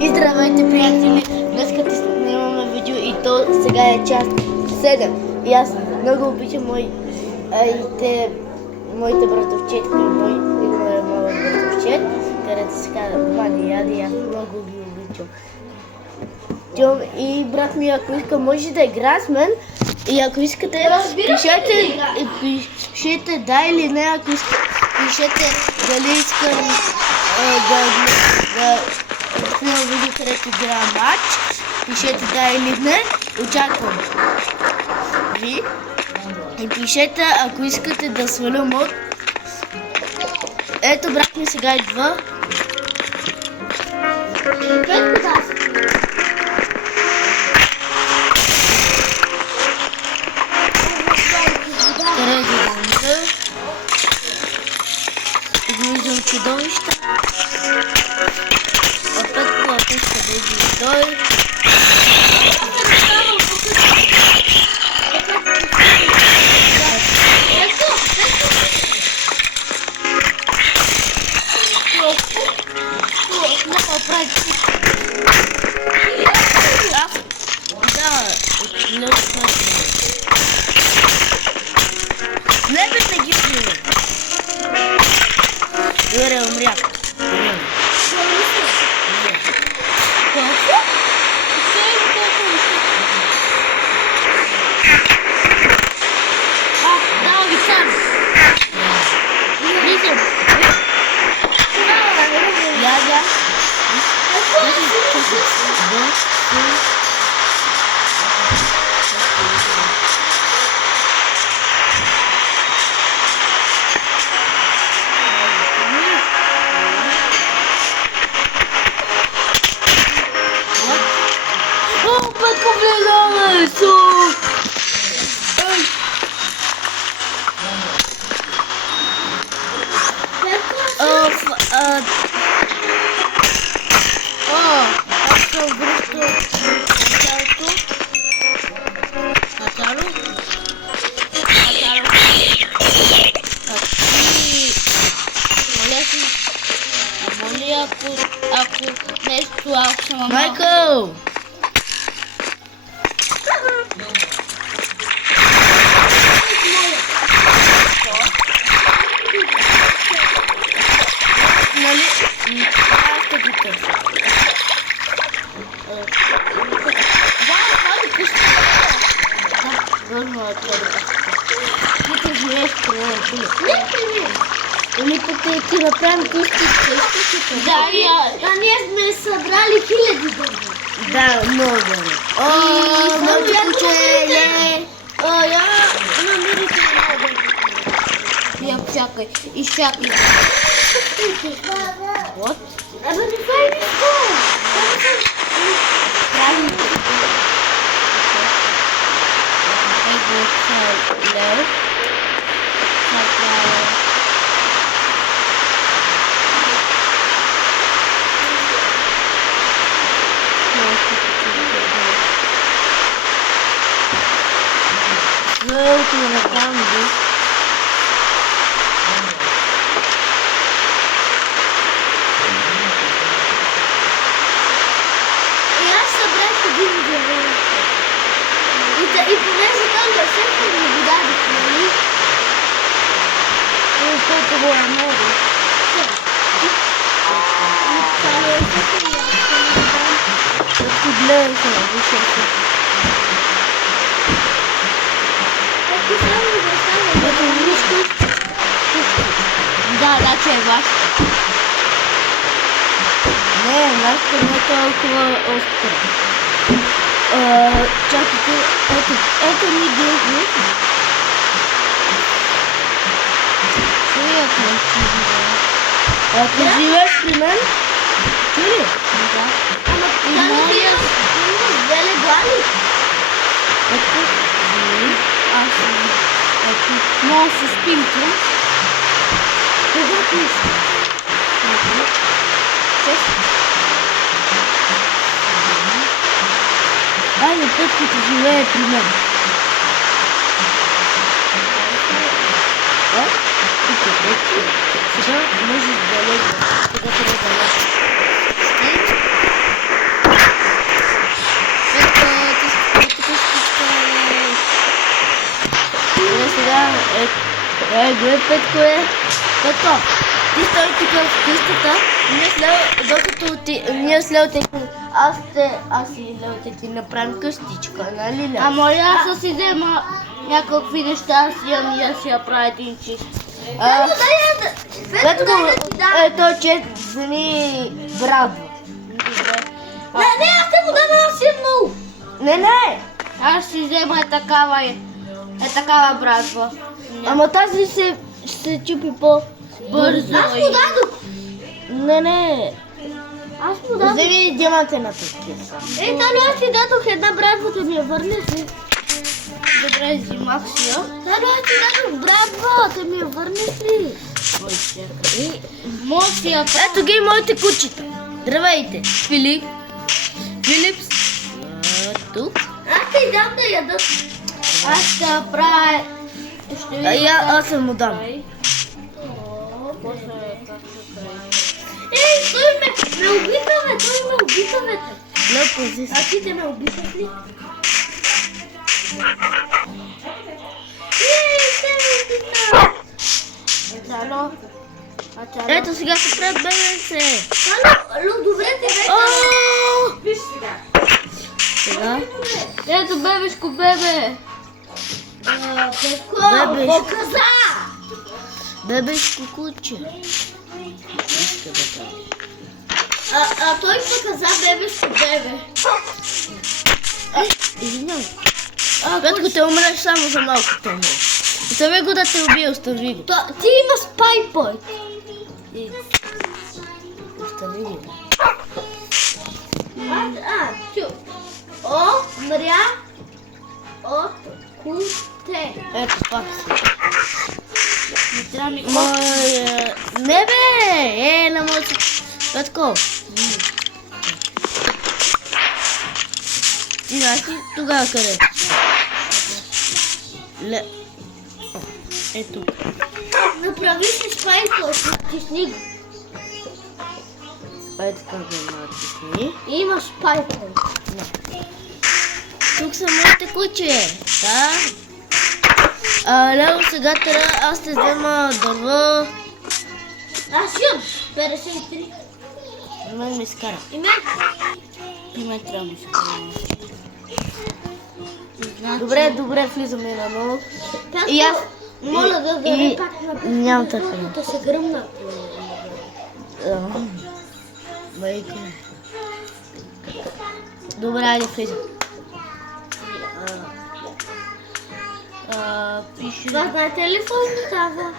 И здравейте, приятели! Днес като снимаме видео и то сега е част 7. И аз много обичам моите братовчетки и моя малък братовчет, където се казва Ваня Яди, и аз много ги обичам. И брат ми, ако иска, може да играе с мен. И ако искате, пишете да или не, ако искате, пишете дали искам да снимам видео, където игра матч. Пишете да или не, очаквам ви. И пишете, ако искате да сваля мод. Ето, брат ми сега идва. Виждам чудовища. Опет по иска да иде той. Не бе, не ги приема. Добре, умрях. Да, обичам. Виждам. Я. Майкъл! Нали? Аз ще ги търся. Върна е това да ти те живееш в края. Или пък ти направим къщичка. Да, ние сме събрали хиляди дърви. Да, много дърви. Много куче! Намирайте много дърви. Чакай, изчакай. Вот. Абе, това е нищо. Правилно. Лев. Жълто на камби. И аз събрах един дървен. И понеже там да всеки ми дадох, нали? Колко го е много. Ако гледам се, вижте се. Ето вижте. Да, че е ваш. Не, нашата не е толкова остра. Чакайте, ето ми гилдни. Ако живееш при мен, чули? Да. Ама там имаш две легали. Ето, аз мога с пинка. Когато искам. Айде, пътката живее при мен. Тук е петки. Сега можеш да лезе. Сега трябва да лезе. Гледай, Петко е. Петко, ти стой тук в къщата. Ние с Лео те... Аз и Лео те ти направим къщичка, нали Лео? А може аз да си взема някакви неща, аз имам и аз си я правя един чист. Петко, ето че вземи браво. Не, аз те му дам аз едно. Не! Аз си взема такава братва. Ама тази се чупи по-бързо. Аз му дадох. Не. Аз му дадох. Вземи диамантената киса. Тали, аз ти дадох една братва, да ми я върнеш ли? Добре, взимах си я. Тали, аз ти дадох братва, да ми я върнеш ли? Може си я правя. Ето ги и моите кучета. Здравейте. Филипс. Тук. Аз ти дам да яда. Аз ще я правя. Аз съм му дам. Ей, той ме убиха, бе. Лео, пази се. А ти те ме убиха ли? Ачало. Ето сега се правят бебенце. Ало, добре ти вече. Виж сега. Ето бебешко бебе. Бебешко. Показа! Бебешко куче. Иска да кажа. А той показа бебешко бебе. Извинявай. Петко, те умреш само за малко му. Остави го да те убие, остави го. Ти има спайпой. Остави го. Чу. О, мря. От куте. Ето, пак си. Не трябва ми Моя... Не бе! На моето... Петко. Ти знаеш ли тогава къде? Ето. направи си спайпой. Тисни го. Ето как го натисни. Има спайпой. Тук са моите куче. Да. Лео, сега трябва аз те взема дърво. Аз имам 53. Мен ми скара. И мен. И мен трябва да ми скара. Добре, влизаме на ново. И аз... Моля да даде пак на Нямам така. да се гръмна. Майко. Добре, айде влизам. Пише... Това на телефон става.